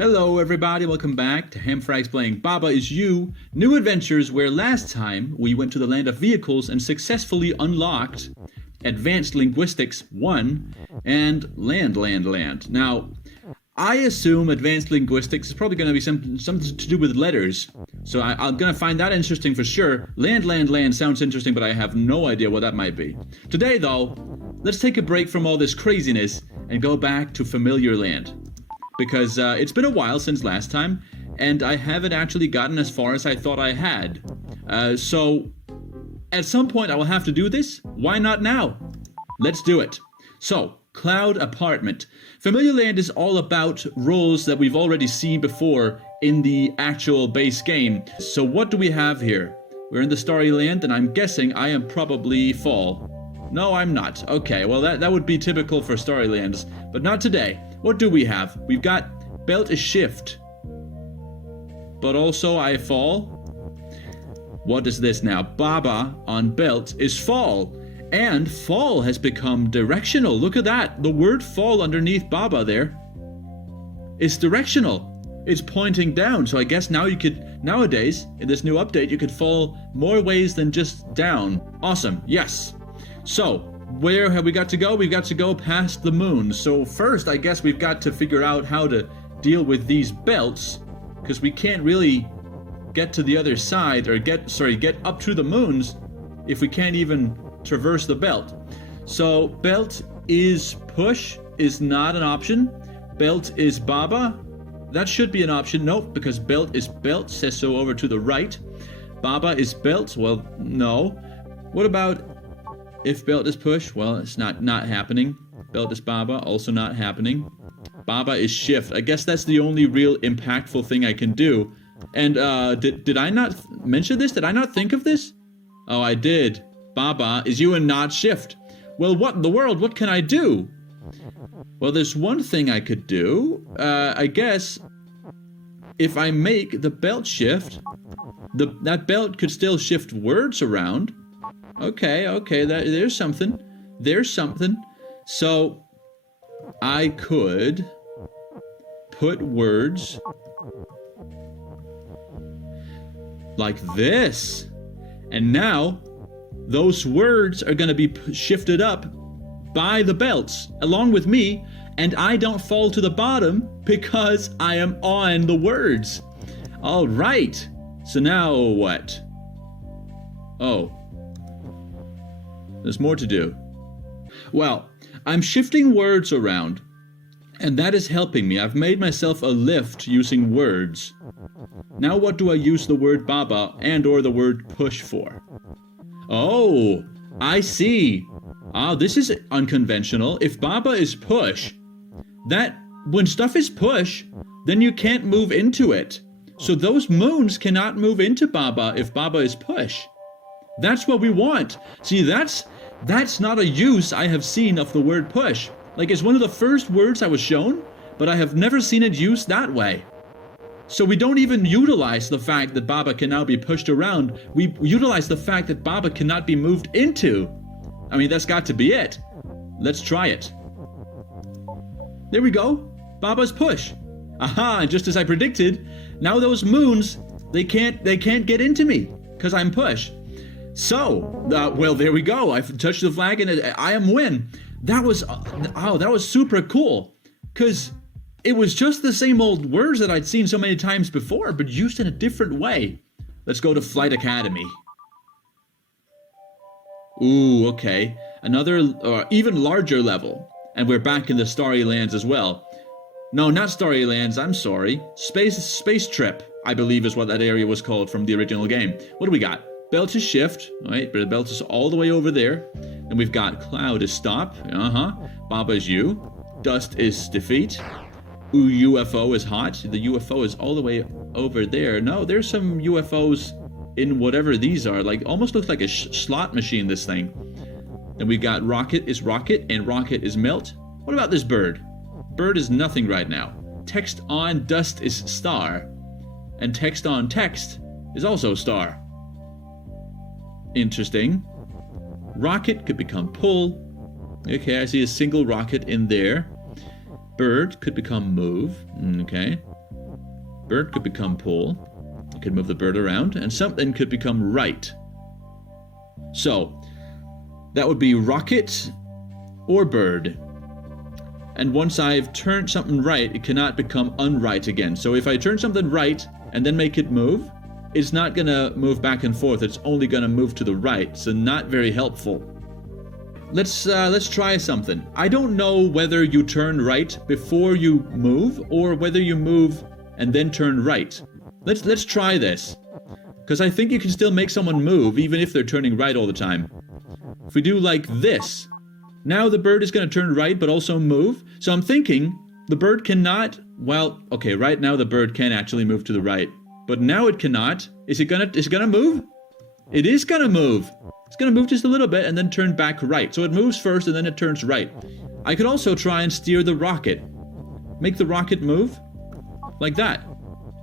Hello everybody, welcome back to Hamfrags playing Baba Is You, New Adventures, where last time we went to the land of vehicles and successfully unlocked Advanced Linguistics 1 and Land. Now, I assume Advanced Linguistics is probably going to be something to do with letters, so I'm going to find that interesting for sure. Land sounds interesting, but I have no idea what that might be. Today though, let's take a break from all this craziness and go back to familiar land. Because it's been a while since last time, and I haven't actually gotten as far as I thought I had. So, at some point I will have to do this. Why not now? Let's do it. So, Cloud Apartment. Familiar Land is all about roles that we've already seen before in the actual base game. So what do we have here? We're in the Starry Land, and I'm guessing I am probably Fall. No, I'm not. Okay, well that would be typical for Starry Lands, but not today. What do we have? We've got Belt is Shift, but also I Fall. What is this now? Baba on Belt is Fall, and Fall has become directional. Look at that. The word Fall underneath Baba there is directional. It's pointing down, so I guess now you could, nowadays, in this new update, you could fall more ways than just down. Awesome, yes. So, where have we got to go? We've got to go past the moon. So first, I guess we've got to figure out how to deal with these belts, because we can't really get to the other side, or get up to the moons if we can't even traverse the belt. So belt is push is not an option. Belt is Baba. That should be an option. Nope, because belt is belt, says so over to the right. Baba is belt. Well, no. What about if belt is push? Well, it's not happening. Belt is Baba, also not happening. Baba is shift. I guess that's the only real impactful thing I can do. And did I not mention this? Did I not think of this? Oh, I did. Baba is you and not shift. Well, what in the world? What can I do? Well, there's one thing I could do. I guess if I make the belt shift, that belt could still shift words around. Okay, there's something. So, I could put words like this. And now, those words are going to be shifted up by the belts, along with me, and I don't fall to the bottom because I am on the words. All right. So now what? Oh. There's more to do. Well, I'm shifting words around, and that is helping me. I've made myself a lift using words. Now what do I use the word Baba and or the word push for? Oh, I see. Ah, this is unconventional. If Baba is push, that when stuff is push, then you can't move into it. So those moons cannot move into Baba if Baba is push. That's what we want. See, that's not a use I have seen of the word push. Like, it's one of the first words I was shown, but I have never seen it used that way. So we don't even utilize the fact that Baba can now be pushed around. We utilize the fact that Baba cannot be moved into. I mean, that's got to be it. Let's try it. There we go. Baba's push. Aha, just as I predicted, now those moons, they can't get into me because I'm push. So, well, there we go. I've touched the flag and I am win. That was super cool, because it was just the same old words that I'd seen so many times before, but used in a different way. Let's go to Flight Academy. Ooh, okay. Another, even larger level. And we're back in the Starry Lands as well. No, not Starry Lands, I'm sorry. Space Trip, I believe is what that area was called from the original game. What do we got? Belt is shift, right? But the belt is all the way over there. And we've got Cloud is stop. Baba is you. Dust is defeat. Ooh, UFO is hot. The UFO is all the way over there. No, there's some UFOs in whatever these are. Like, almost looks like a slot machine, this thing. Then we got rocket is rocket, and rocket is melt. What about this bird? Bird is nothing right now. Text on dust is star. And text on text is also star. Interesting. Rocket could become pull. Okay, I see a single rocket in there. Bird could become move. Okay. Bird could become pull. You could move the bird around, and something could become right. So, that would be rocket or bird. And once I've turned something right, it cannot become unright again. So if I turn something right and then make it move, it's not going to move back and forth. It's only going to move to the right. So not very helpful. Let's try something. I don't know whether you turn right before you move or whether you move and then turn right. Let's try this. Because I think you can still make someone move even if they're turning right all the time. If we do like this, now the bird is going to turn right but also move. So I'm thinking the bird cannot, well, okay, right now the bird can actually move to the right. But now it cannot. Is it gonna move? It is gonna move. It's gonna move just a little bit and then turn back right. So it moves first and then it turns right. I could also try and steer the rocket. Make the rocket move. Like that.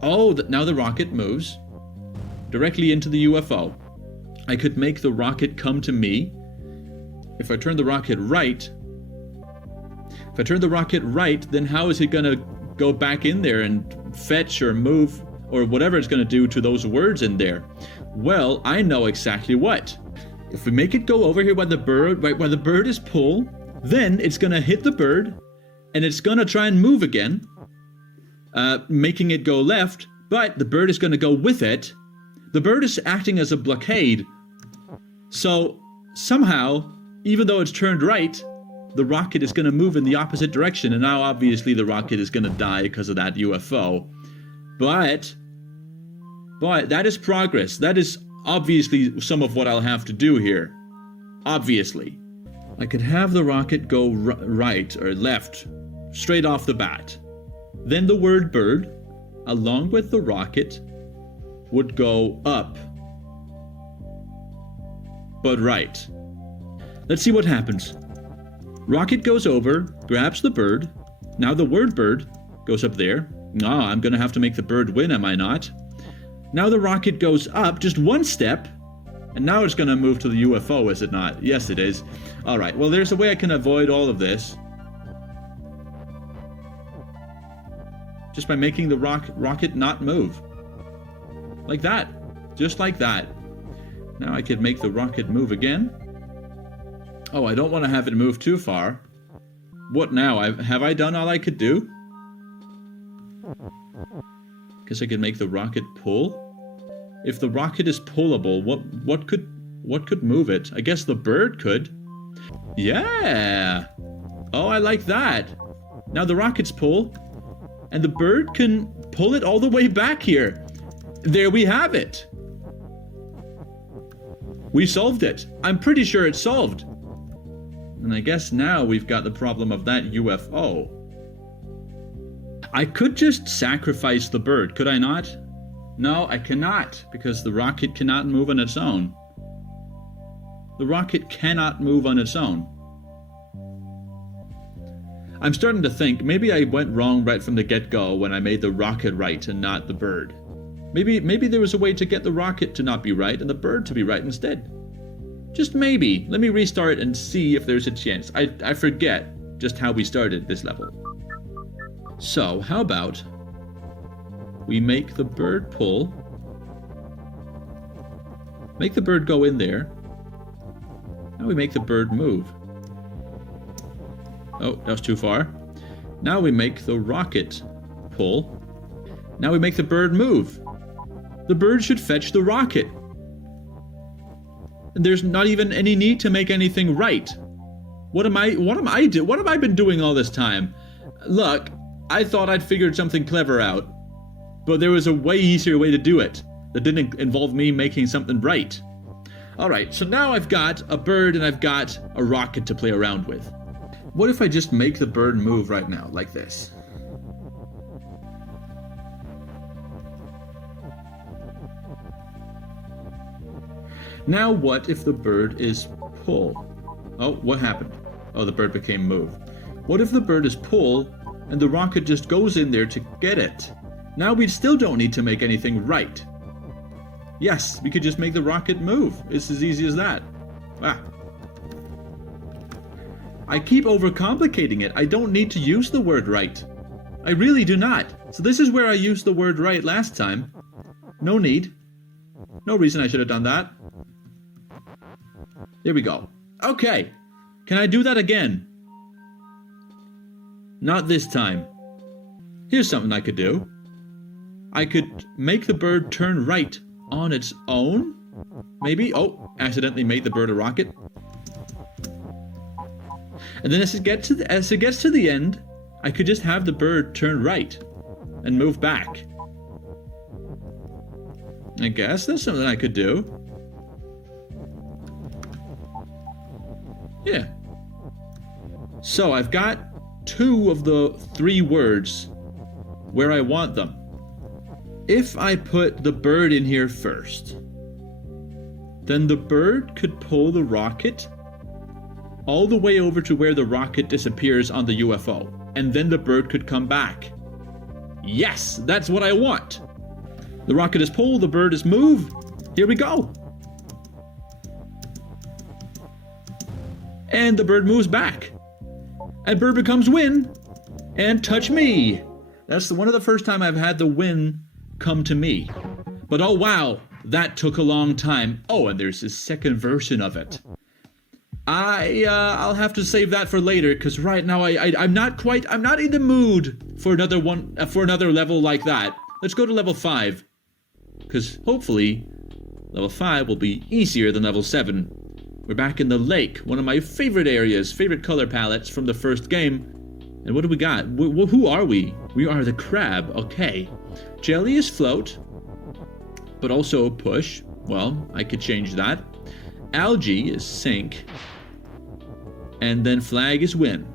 Oh, now the rocket moves directly into the UFO. I could make the rocket come to me. If I turn the rocket right, then how is it gonna go back in there and fetch or move or whatever it's gonna do to those words in there? Well, I know exactly what. If we make it go over here by the bird, right where the bird is pull, then it's gonna hit the bird and it's gonna try and move again, making it go left, but the bird is gonna go with it. The bird is acting as a blockade. So somehow, even though it's turned right, the rocket is gonna move in the opposite direction, and now obviously the rocket is gonna die because of that UFO. But that is progress. That is obviously some of what I'll have to do here. Obviously. I could have the rocket go right or left, straight off the bat. Then the word bird, along with the rocket, would go up. But right. Let's see what happens. Rocket goes over, grabs the bird. Now the word bird goes up there. Ah, I'm gonna have to make the bird win, am I not? Now the rocket goes up just one step, and now it's gonna move to the UFO, is it not? Yes, it is. All right, well, there's a way I can avoid all of this. Just by making the rocket not move. Like that. Just like that. Now I could make the rocket move again. Oh, I don't want to have it move too far. What now? Have I done all I could do? Guess I could make the rocket pull. If the rocket is pullable, what could move it? I guess the bird could. Yeah. Oh, I like that. Now the rocket's pull, and the bird can pull it all the way back here. There we have it. We solved it. I'm pretty sure it's solved. And I guess now we've got the problem of that UFO. I could just sacrifice the bird, could I not? No, I cannot, because the rocket cannot move on its own. The rocket cannot move on its own. I'm starting to think maybe I went wrong right from the get-go when I made the rocket right and not the bird. Maybe there was a way to get the rocket to not be right and the bird to be right instead. Just maybe. Let me restart and see if there's a chance. I forget just how we started this level. So, how about we make the bird pull. Make the bird go in there. Now we make the bird move. Oh, that was too far. Now we make the rocket pull. Now we make the bird move. The bird should fetch the rocket. And there's not even any need to make anything right. What am I doing? What have I been doing all this time? Look, I thought I'd figured something clever out, but there was a way easier way to do it that didn't involve me making something right. All right, so now I've got a bird and I've got a rocket to play around with. What if I just make the bird move right now, like this? Now what if the bird is pull? Oh, what happened? Oh, the bird became move. What if the bird is pull and the rocket just goes in there to get it? Now we still don't need to make anything right. Yes, we could just make the rocket move. It's as easy as that. Ah. I keep overcomplicating it. I don't need to use the word right. I really do not. So this is where I used the word right last time. No need. No reason I should have done that. There we go. Okay. Can I do that again? Not this time. Here's something I could do. I could make the bird turn right on its own. Maybe. Oh, accidentally made the bird a rocket. And then as it gets to the end, I could just have the bird turn right and move back. I guess that's something I could do. Yeah. So I've got 2 of the 3 words where I want them. If I put the bird in here first, then the bird could pull the rocket all the way over to where the rocket disappears on the UFO, and then the bird could come back. Yes, that's what I want. The rocket is pulled, the bird is moved. Here we go. And the bird moves back. And bird becomes win. And touch me. That's one of the first time I've had the win come to me. But oh wow, that took a long time. Oh, and there's a second version of it. I'll have to save that for later, because right now I'm not in the mood for another one, for another level like that. Let's go to level 5, because hopefully level 5 will be easier than level 7. We're back in the lake, one of my favorite areas, favorite color palettes from the first game. And what do we got? Who are we? We are the crab. Okay. Jelly is float, but also push. Well, I could change that. Algae is sink. And then flag is win.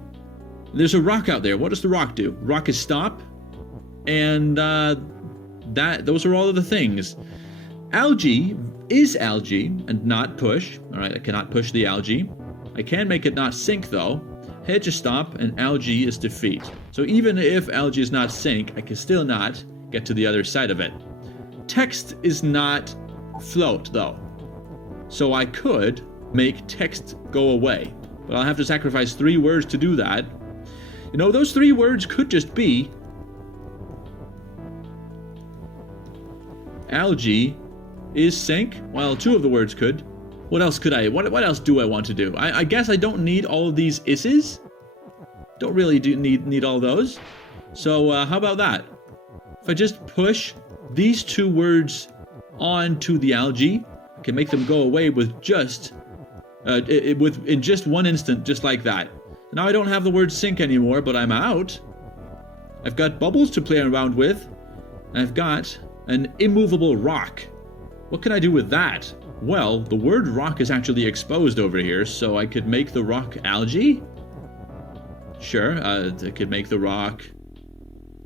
There's a rock out there. What does the rock do? Rock is stop. And those are all of the things. Algae is algae and not push. Alright, I cannot push the algae. I can make it not sink though. Hedge is stop and algae is defeat. So even if algae is not sink, I can still not get to the other side of it. Text is not float though. So I could make text go away. But I'll have to sacrifice 3 words to do that. You know, those 3 words could just be algae is sink. Well, 2 of the words could. What else could I? What else do I want to do? I guess I don't need all of these is's. Don't really need all those. So how about that? If I just push these 2 words onto the algae, I can make them go away with just in just one instant, just like that. Now I don't have the word sink anymore, but I'm out. I've got bubbles to play around with. I've got an immovable rock. What can I do with that? Well, the word rock is actually exposed over here, so I could make the rock algae? Sure, I could make the rock...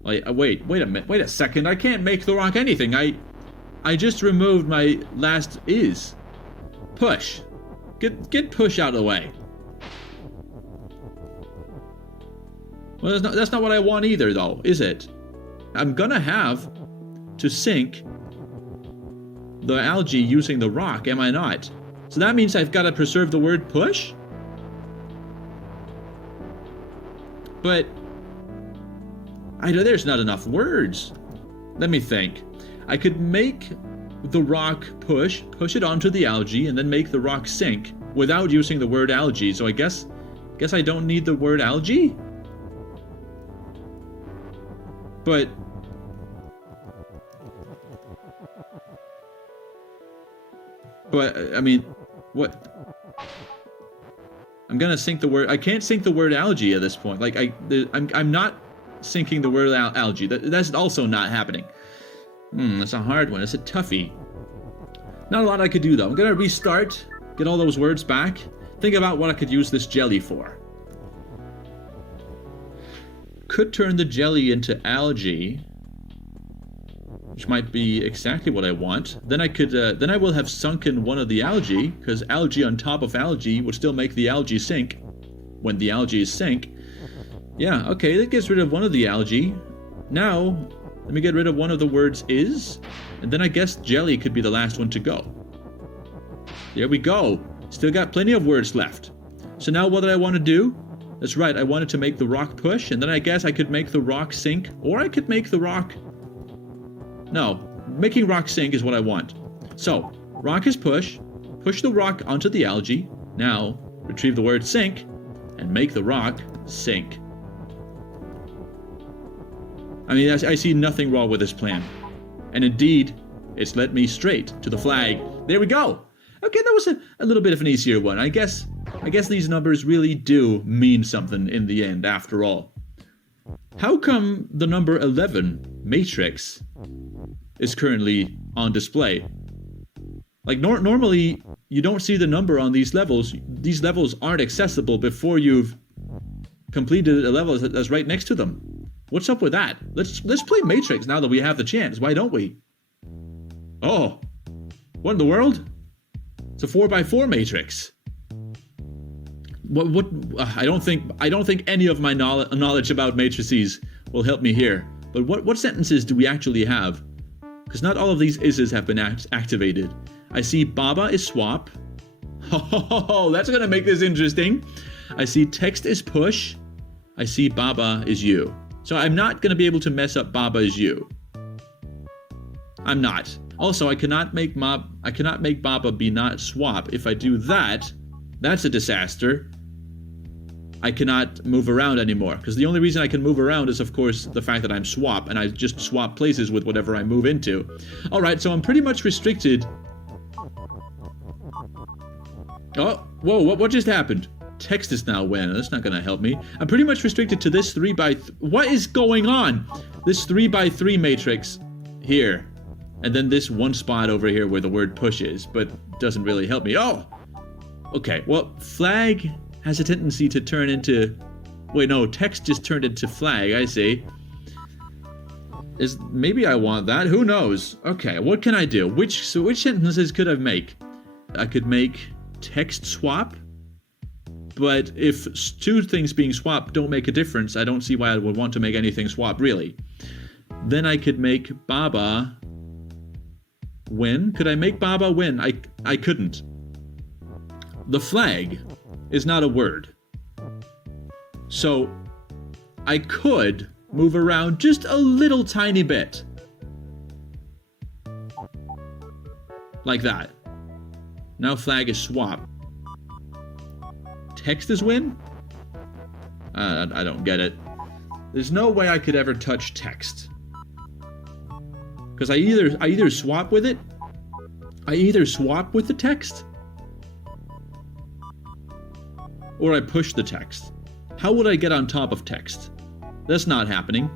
wait a minute, wait a second, I can't make the rock anything. I just removed my last is. Push. Get push out of the way. Well, that's not what I want either, though, is it? I'm gonna have to sink the algae using the rock, am I not? So that means I've got to preserve the word push? But there's not enough words. Let me think. I could make the rock push it onto the algae, and then make the rock sink without using the word algae. So I guess I don't need the word algae? But I mean, what? I'm gonna sink the word. I can't sink the word algae at this point. Like I'm not sinking the word algae. That's also not happening. That's a hard one. It's a toughie. Not a lot I could do though. I'm gonna restart, get all those words back. Think about what I could use this jelly for. Could turn the jelly into algae, which might be exactly what I want. Then I could, then I will have sunken one of the algae, because algae on top of algae would still make the algae sink when the algae is sink. Yeah, okay, that gets rid of one of the algae. Now, let me get rid of one of the words is, and then I guess jelly could be the last one to go. There we go. Still got plenty of words left. So now what do I want to do? That's right, I wanted to make the rock push, and then I guess I could make the rock sink, or I could make the rock... No, making rock sink is what I want. So, rock is push the rock onto the algae, now retrieve the word sink, and make the rock sink. I mean, I see nothing wrong with this plan. And indeed, it's led me straight to the flag. There we go! Okay, that was a little bit of an easier one. I guess these numbers really do mean something in the end, after all. How come the number 11, matrix, is currently on display? Like, normally, you don't see the number on these levels. These levels aren't accessible before you've completed a level that's right next to them. What's up with that? Let's play Matrix now that we have the chance. Why don't we? Oh, what in the world? It's a 4x4 matrix. What? I don't think any of my knowledge about matrices will help me here. But what sentences do we actually have? Because not all of these is's have been activated. I see Baba is swap. Oh, that's gonna make this interesting. I see text is push. I see Baba is you. So I'm not gonna be able to mess up Baba is you. I'm not. Also, I cannot make Baba be not swap. If I do that, that's a disaster. I cannot move around anymore, because the only reason I can move around is, of course, the fact that I'm swap, and I just swap places with whatever I move into. Alright, so I'm pretty much restricted. Oh, whoa, what just happened? Text is now when? That's not gonna help me. I'm pretty much restricted to this 3x3. What is going on? This 3x3 matrix here. And then this one spot over here where the word push is, but doesn't really help me. Oh! Okay, well, flag has a tendency to turn into... Wait, no, text just turned into flag, I see. Maybe I want that, who knows? Okay, what can I do? Which sentences could I make? I could make text swap, but if two things being swapped don't make a difference, I don't see why I would want to make anything swap, really. Then I could make Baba win. Could I make Baba win? I couldn't. The flag is not a word. So I could move around just a little tiny bit. Like that. Now flag is swap. Text is win? I don't get it. There's no way I could ever touch text. Because I either swap with it, I either swap with the text, or I push the text. How would I get on top of text? That's not happening.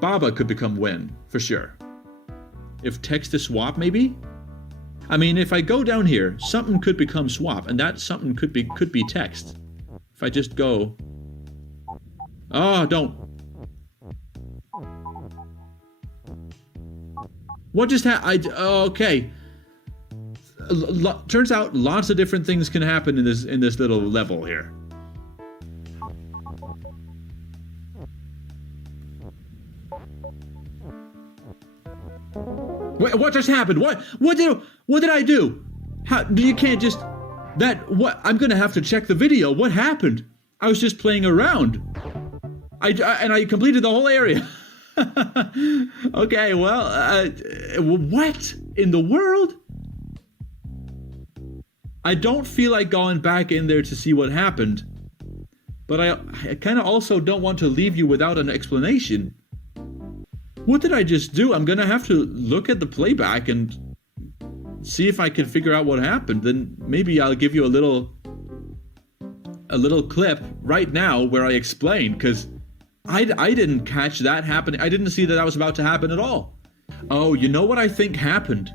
Baba could become win, for sure. If text is swap, maybe? I mean, if I go down here, something could become swap, and that something could be text. If I just go... Oh, don't... What just happened? Okay. Turns out lots of different things can happen in this little level here. Wait, what just happened? What did I do? How you can't just what? I'm gonna have to check the video. What happened? I was just playing around. I completed the whole area. Okay, well, what in the world? I don't feel like going back in there to see what happened, but I kind of also don't want to leave you without an explanation. What did I just do? I'm gonna have to look at the playback and see if I can figure out what happened. Then maybe I'll give you a little clip right now where I explain, because I didn't catch that happening. I didn't see that was about to happen at all. Oh, you know what I think happened?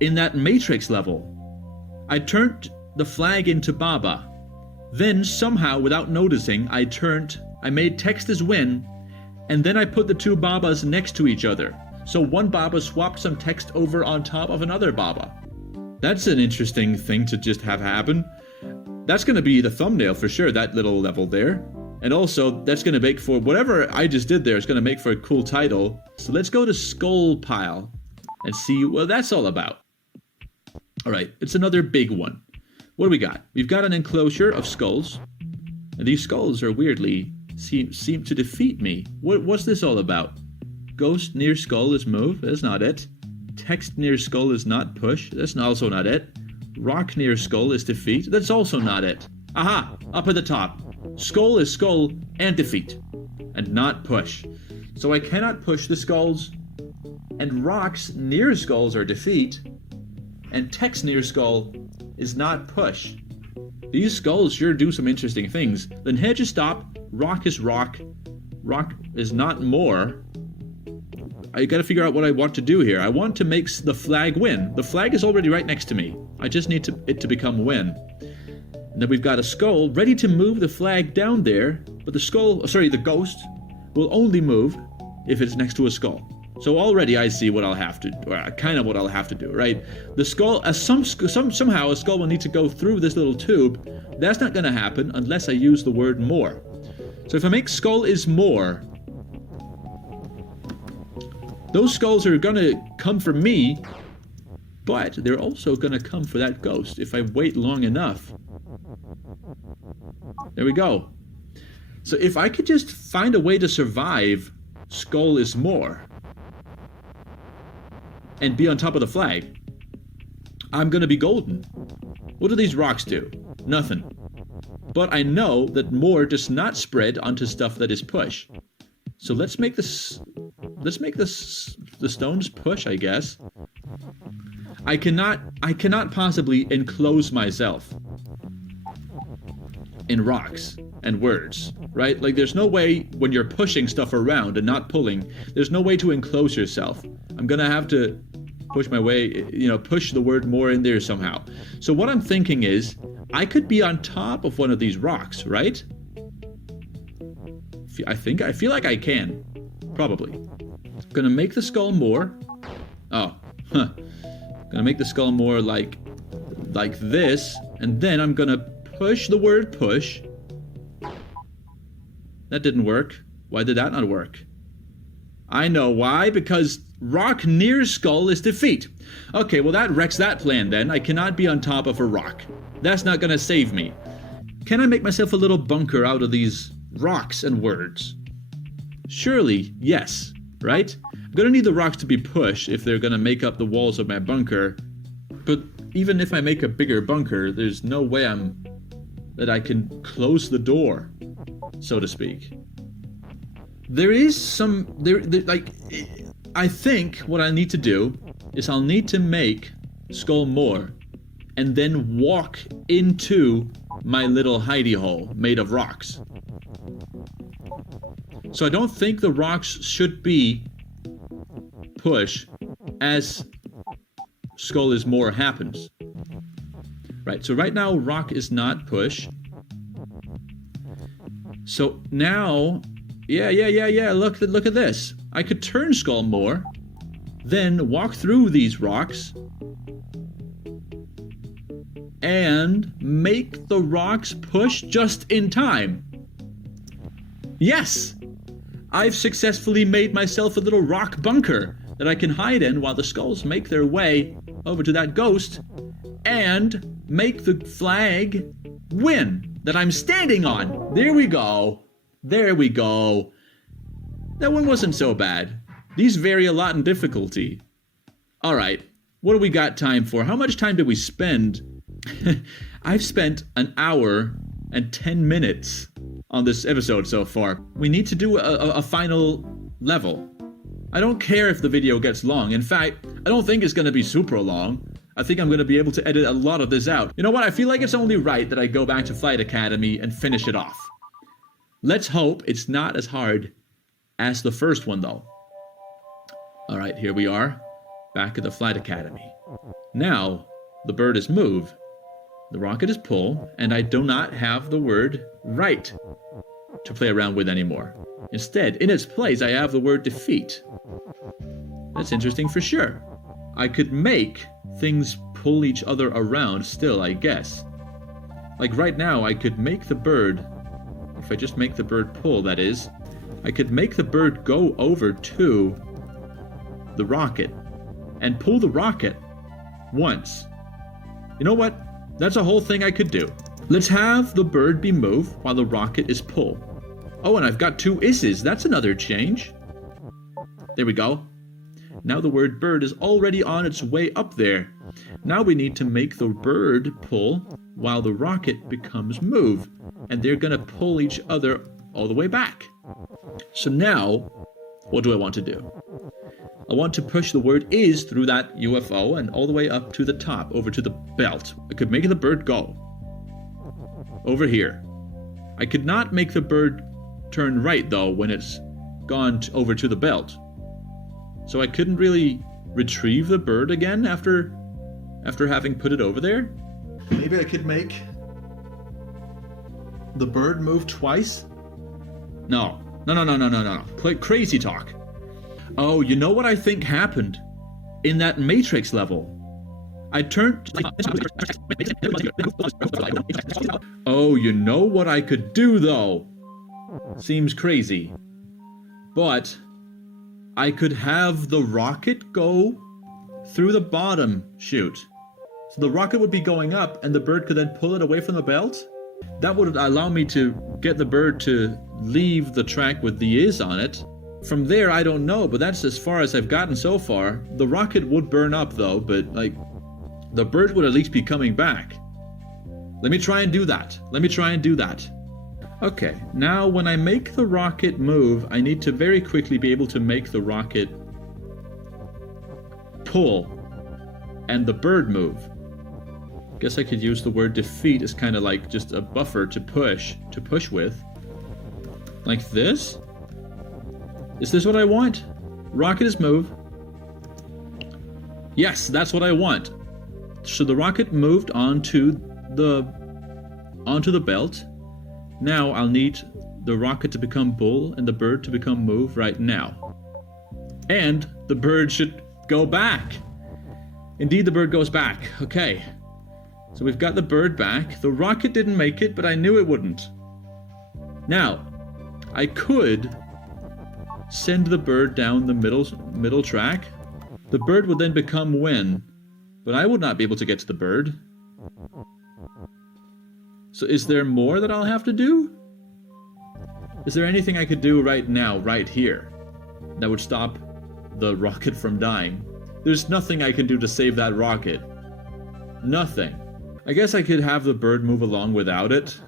In that Matrix level, I turned the flag into Baba. Then somehow, without noticing, I made text as win, and then I put the two Babas next to each other. So one Baba swapped some text over on top of another Baba. That's an interesting thing to just have happen. That's gonna be the thumbnail for sure, that little level there. And also, that's gonna make for, whatever I just did there is gonna make for a cool title. So let's go to Skull Pile and see what that's all about. All right, it's another big one. What do we got? We've got an enclosure of skulls. And these skulls are weirdly seem to defeat me. What's this all about? Ghost near skull is move. That's not it. Text near skull is not push. That's also not it. Rock near skull is defeat. That's also not it. Aha! Up at the top. Skull is skull and defeat. And not push. So I cannot push the skulls. And rocks near skulls are defeat. And text near skull is not push. These skulls sure do some interesting things. Then hedge is stop. Rock is rock. Rock is not more. I gotta figure out what I want to do here. I want to make the flag win. The flag is already right next to me. I just need it to become win. And then we've got a skull ready to move the flag down there, but the ghost will only move if it's next to a skull. So already I see what I'll have to, or kind of what I'll have to do, right? The skull, somehow a skull will need to go through this little tube. That's not gonna happen unless I use the word more. So if I make skull is more, those skulls are gonna come for me, but they're also gonna come for that ghost if I wait long enough. There we go. So if I could just find a way to survive skull is more and be on top of the flag, I'm gonna be golden. What do these rocks do? Nothing. But I know that more does not spread onto stuff that is push. So let's make the stones push, I guess. I cannot possibly enclose myself in rocks and words, right? Like there's no way when you're pushing stuff around and not pulling, there's no way to enclose yourself. I'm gonna have to push my way, push the word more in there somehow. So what I'm thinking is, I could be on top of one of these rocks, right? I feel like I can. Probably. Gonna make the skull more. Gonna make the skull more like this, and then I'm gonna push the word push. That didn't work. Why did that not work? I know why, because rock near skull is defeat. Okay, well that wrecks that plan then. I cannot be on top of a rock. That's not gonna save me. Can I make myself a little bunker out of these rocks and words? Surely, yes, right? I'm gonna need the rocks to be pushed if they're gonna make up the walls of my bunker. But even if I make a bigger bunker, there's no way that I can close the door, so to speak. There is I think what I need to do is I'll need to make skull more and then walk into my little hidey hole made of rocks. So I don't think the rocks should be push as skull is more happens. Right, so right now rock is not push. So now, yeah, look at this. I could turn skull more, then walk through these rocks and make the rocks push just in time. Yes! I've successfully made myself a little rock bunker that I can hide in while the skulls make their way over to that ghost and make the flag win that I'm standing on. There we go. There we go. That one wasn't so bad. These vary a lot in difficulty. Alright, what do we got time for? How much time did we spend? I've spent an hour and 10 minutes on this episode so far. We need to do a final level. I don't care if the video gets long. In fact, I don't think it's going to be super long. I think I'm going to be able to edit a lot of this out. You know what? I feel like it's only right that I go back to Flight Academy and finish it off. Let's hope it's not as hard as the first one, though. All right, here we are, back at the Flight Academy. Now, the bird is move, the rocket is pull, and I do not have the word right to play around with anymore. Instead, in its place, I have the word defeat. That's interesting for sure. I could make things pull each other around still, I guess. Like right now, I could make the bird, if I just make the bird pull, that is, I could make the bird go over to the rocket and pull the rocket once. You know what? That's a whole thing I could do. Let's have the bird be moved while the rocket is pull. Oh, and I've got 2 is's. That's another change. There we go. Now the word bird is already on its way up there. Now we need to make the bird pull while the rocket becomes move. And they're going to pull each other all the way back. So now, what do I want to do? I want to push the word is through that UFO and all the way up to the top, over to the belt. I could make the bird go. Over here. I could not make the bird turn right, though, when it's gone over to the belt. So I couldn't really retrieve the bird again after having put it over there. Maybe I could make the bird move twice? No. No. Crazy talk. Oh, you know what I think happened? In that Matrix level. I turned... Oh, you know what I could do, though? Seems crazy. But I could have the rocket go through the bottom chute. So the rocket would be going up, and the bird could then pull it away from the belt? That would allow me to get the bird to leave the track with the is on it. From there, I don't know, but that's as far as I've gotten so far. The rocket would burn up, though, but, like, the bird would at least be coming back. Let me try and do that. Okay, now when I make the rocket move, I need to very quickly be able to make the rocket pull and the bird move. Guess I could use the word defeat as kind of like just a buffer to push with. Like this? Is this what I want? Rocket is move. Yes, that's what I want. So the rocket moved onto the belt. Now I'll need the rocket to become bull and the bird to become move right now. And the bird should go back. Indeed, the bird goes back. Okay. So we've got the bird back. The rocket didn't make it, but I knew it wouldn't. Now, I could send the bird down the middle track. The bird would then become win, but I would not be able to get to the bird. So is there more that I'll have to do? Is there anything I could do right now, right here, that would stop the rocket from dying? There's nothing I can do to save that rocket. Nothing. I guess I could have the bird move along without it.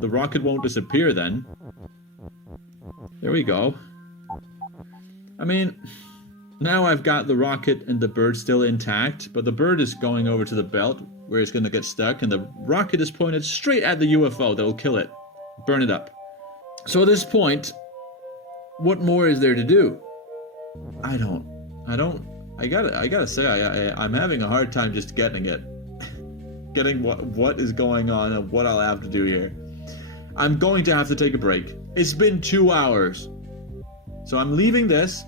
The rocket won't disappear then. There we go. I mean, now I've got the rocket and the bird still intact, but the bird is going over to the belt where it's going to get stuck, and the rocket is pointed straight at the UFO that'll kill it. Burn it up. So at this point, what more is there to do? I gotta say, I'm having a hard time just getting it. Getting what is going on and what I'll have to do here. I'm going to have to take a break. It's been 2 hours. So I'm leaving this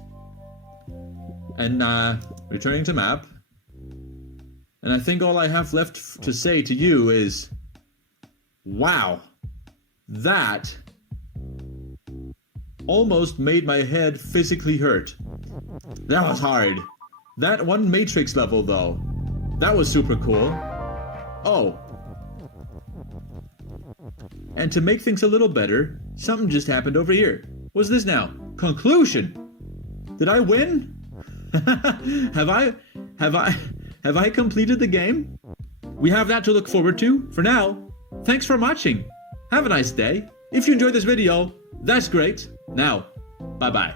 and returning to map. And I think all I have left to say to you is, wow, that almost made my head physically hurt. That was hard. That one Matrix level, though, that was super cool. Oh. And to make things a little better, something just happened over here. What's this now? Conclusion. Did I win? Have I completed the game? We have that to look forward to. For now, thanks for watching. Have a nice day. If you enjoyed this video, that's great. Now, bye-bye.